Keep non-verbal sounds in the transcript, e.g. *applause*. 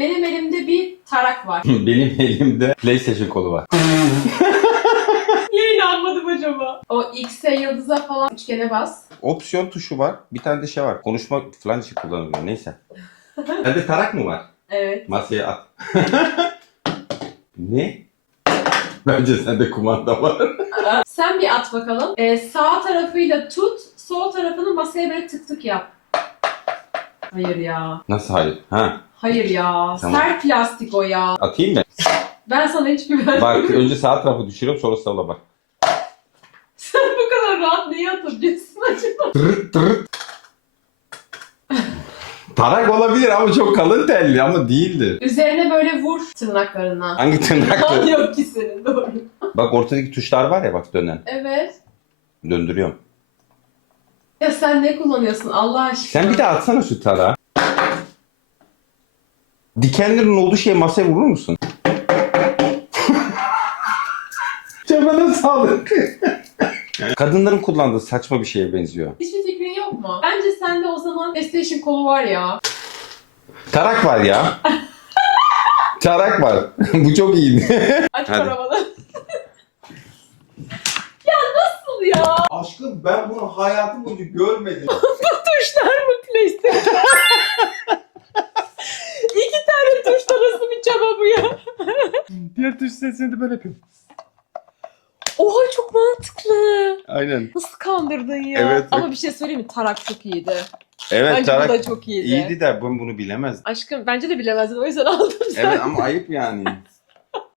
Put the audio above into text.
Benim elimde bir tarak var. *laughs* Benim elimde PlayStation kolu var. *laughs* Niye inanmadım acaba? O X'e yıldıza falan üçgene bas. Opsiyon tuşu var. Bir tane de şey var. Konuşma falan için kullanılıyor. Neyse. *laughs* Sende tarak mı var? Evet. Masaya at. ne? Bence sende kumanda var. Sen bir at bakalım. Ee, sağ tarafıyla tut, sol tarafını masaya böyle tık tık yap. Hayır ya. Nasıl hayır? Ha, Hayır ya. Tamam. Sert plastik o ya. atayım mı? Ben sana hiç güvenmiyorum. Bak önce sağ tarafı düşürüyorum sonra sola bak. *laughs* Sen bu kadar rahat neyi atabiliyorsun acaba? Tırırt tırırt. Tarak olabilir ama çok kalın telli ama değildir. Üzerine böyle vur tırnaklarına. Hangi tırnaklı? *laughs* Yok ki senin doğru. bak ortadaki tuşlar var ya bak dönen. Evet. Döndürüyorum. Ya sen ne kullanıyorsun Allah aşkına? Sen bir de atsana şu tarağı. Dikenlerin olduğu şeye masaya vurur musun? *laughs* Cebana sağlık. Kadınların kullandığı saçma bir şeye benziyor. Hiçbir fikrin yok mu? Bence sende o zaman PlayStation kolu var ya. Tarak var ya. *laughs* Tarak var. *laughs* Bu çok iyiydi. Aç Hadi. paravanı. ya nasıl ya? Aşkım ben bunu hayatım boyunca görmedim. *laughs* Tuşlar mı PlayStation? *laughs* İki tane tuşla nasıl bir çaba bu ya? Diğer tuş sesini de böyle yapıyorum. Oha çok mantıklı. Aynen. Nasıl kandırdın ya? Evet. Ama bir şey söyleyeyim mi? Tarak çok iyiydi. Evet bence bu tarak da çok iyiydi. iyiydi de ben bunu bilemezdim. Aşkım bence de bilemezdin o yüzden *laughs* aldım sen. Evet ama ayıp yani.